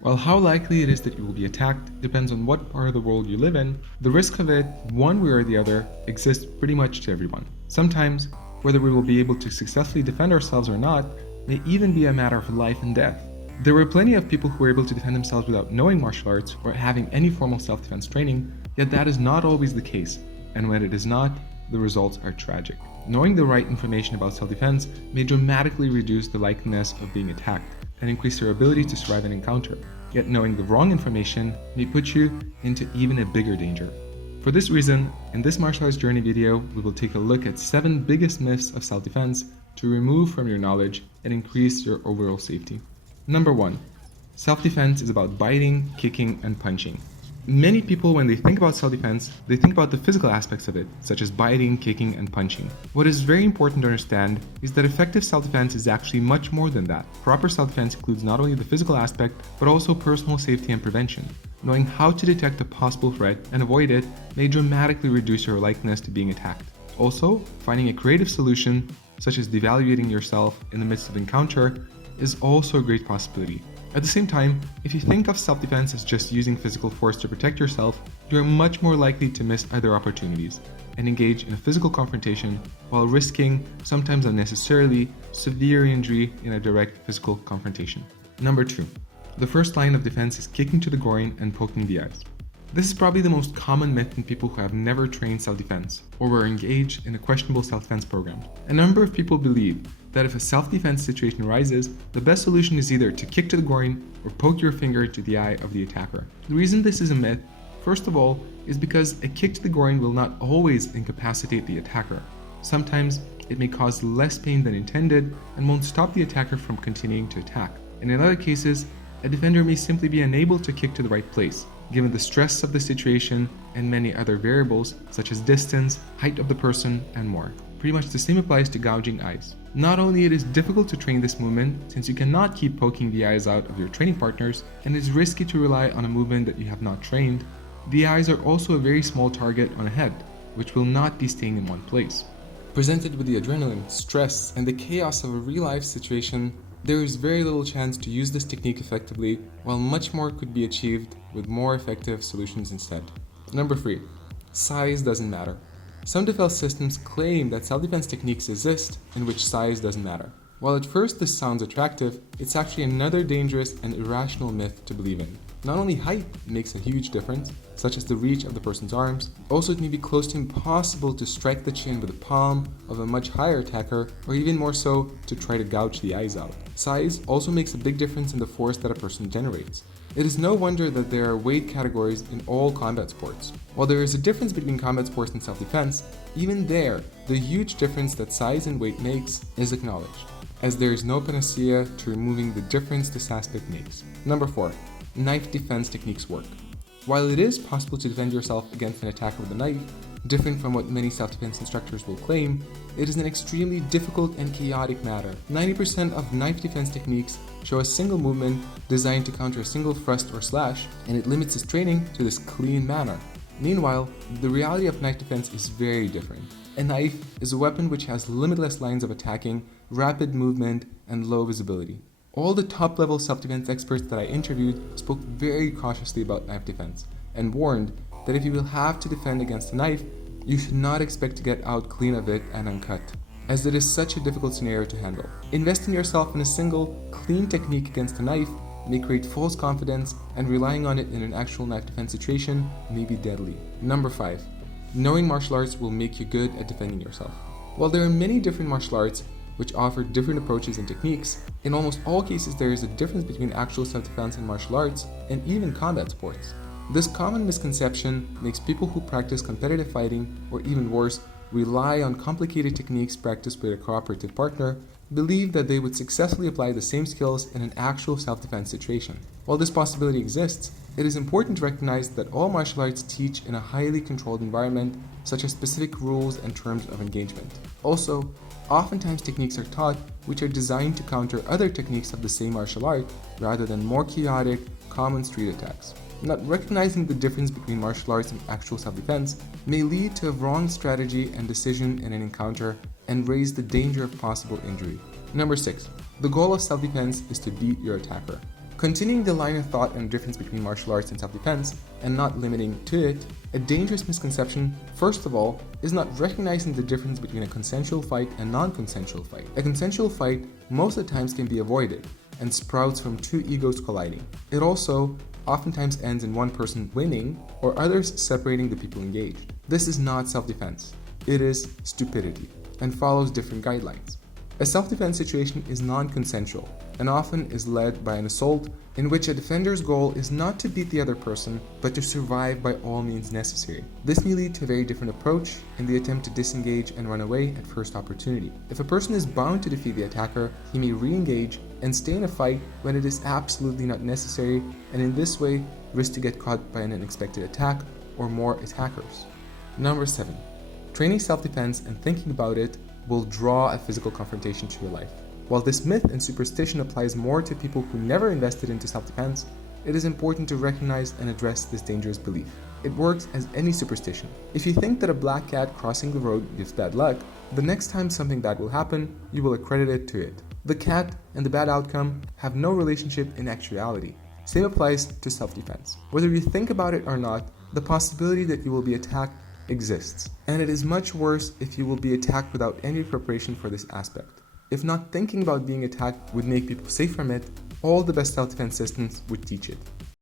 While how likely it is that you will be attacked depends on what part of the world you live in, the risk of it, one way or the other, exists pretty much to everyone. Sometimes, whether we will be able to successfully defend ourselves or not may even be a matter of life and death. There were plenty of people who were able to defend themselves without knowing martial arts or having any formal self-defense training, yet that is not always the case, and when it is not, the results are tragic. Knowing the right information about self-defense may dramatically reduce the likeliness of being attacked and increase your ability to survive an encounter, yet knowing the wrong information may put you into even a bigger danger. For this reason, in this martial arts journey video, we will take a look at 7 biggest myths of self-defense to remove from your knowledge and increase your overall safety. Number 1. Self-defense is about biting, kicking, and punching. Many people, when they think about self-defense, they think about the physical aspects of it, such as biting, kicking, and punching. What is very important to understand is that effective self-defense is actually much more than that. Proper self-defense includes not only the physical aspect, but also personal safety and prevention. Knowing how to detect a possible threat and avoid it may dramatically reduce your likeliness to being attacked. Also, finding a creative solution, such as devaluating yourself in the midst of encounter, is also a great possibility. At the same time, if you think of self-defense as just using physical force to protect yourself, you are much more likely to miss other opportunities and engage in a physical confrontation while risking, sometimes unnecessarily, severe injury in a direct physical confrontation. Number 2. The first line of defense is kicking to the groin and poking the eyes. This is probably the most common myth in people who have never trained self-defense or were engaged in a questionable self-defense program. A number of people believe that if a self-defense situation arises, the best solution is either to kick to the groin or poke your finger to the eye of the attacker. The reason this is a myth, first of all, is because a kick to the groin will not always incapacitate the attacker. Sometimes it may cause less pain than intended and won't stop the attacker from continuing to attack. And in other cases, a defender may simply be unable to kick to the right place, given the stress of the situation and many other variables such as distance, height of the person, and more. Pretty much the same applies to gouging eyes. Not only it is difficult to train this movement since you cannot keep poking the eyes out of your training partners and it's risky to rely on a movement that you have not trained, the eyes are also a very small target on a head, which will not be staying in one place. Presented with the adrenaline, stress, and the chaos of a real-life situation, there is very little chance to use this technique effectively, while much more could be achieved with more effective solutions instead. Number 3. Size doesn't matter. Some defense systems claim that self-defense techniques exist in which size doesn't matter. While at first this sounds attractive, it's actually another dangerous and irrational myth to believe in. Not only height makes a huge difference, such as the reach of the person's arms, also it may be close to impossible to strike the chin with the palm of a much higher attacker, or even more so to try to gouge the eyes out. Size also makes a big difference in the force that a person generates. It is no wonder that there are weight categories in all combat sports. While there is a difference between combat sports and self-defense, even there, the huge difference that size and weight makes is acknowledged, as there is no panacea to removing the difference this aspect makes. Number 4. Knife defense techniques work. While it is possible to defend yourself against an attack with a knife, different from what many self-defense instructors will claim, it is an extremely difficult and chaotic matter. 90% of knife defense techniques show a single movement designed to counter a single thrust or slash, and it limits its training to this clean manner. Meanwhile, the reality of knife defense is very different. A knife is a weapon which has limitless lines of attacking, rapid movement, and low visibility. All the top-level self-defense experts that I interviewed spoke very cautiously about knife defense and warned that if you will have to defend against a knife, you should not expect to get out clean of it and uncut, as it is such a difficult scenario to handle. Investing yourself in a single, clean technique against a knife may create false confidence, and relying on it in an actual knife defense situation may be deadly. Number 5. Knowing martial arts will make you good at defending yourself. While there are many different martial arts which offer different approaches and techniques, in almost all cases there is a difference between actual self-defense and martial arts, and even combat sports. This common misconception makes people who practice competitive fighting, or even worse, rely on complicated techniques practiced with a cooperative partner, believe that they would successfully apply the same skills in an actual self-defense situation. While this possibility exists, it is important to recognize that all martial arts teach in a highly controlled environment, such as specific rules and terms of engagement. Also, oftentimes techniques are taught which are designed to counter other techniques of the same martial art rather than more chaotic, common street attacks. Not recognizing the difference between martial arts and actual self-defense may lead to a wrong strategy and decision in an encounter and raise the danger of possible injury. Number 6. The goal of self-defense is to beat your attacker. Continuing the line of thought and difference between martial arts and self-defense, and not limiting to it, a dangerous misconception, first of all, is not recognizing the difference between a consensual fight and non-consensual fight. A consensual fight most of the times can be avoided and sprouts from two egos colliding. It also oftentimes ends in one person winning or others separating the people engaged. This is not self-defense. It is stupidity and follows different guidelines. A self-defense situation is non-consensual and often is led by an assault in which a defender's goal is not to beat the other person, but to survive by all means necessary. This may lead to a very different approach in the attempt to disengage and run away at first opportunity. If a person is bound to defeat the attacker, he may re-engage and stay in a fight when it is absolutely not necessary, and in this way risk to get caught by an unexpected attack or more attackers. Number 7. Training self-defense and thinking about it will draw a physical confrontation to your life. While this myth and superstition applies more to people who never invested into self-defense, it is important to recognize and address this dangerous belief. It works as any superstition. If you think that a black cat crossing the road gives bad luck, the next time something bad will happen, you will accredit it to it. The cat and the bad outcome have no relationship in actuality. Same applies to self-defense. Whether you think about it or not, the possibility that you will be attacked exists, and it is much worse if you will be attacked without any preparation for this aspect. If not thinking about being attacked would make people safe from it, all the best self-defense systems would teach it.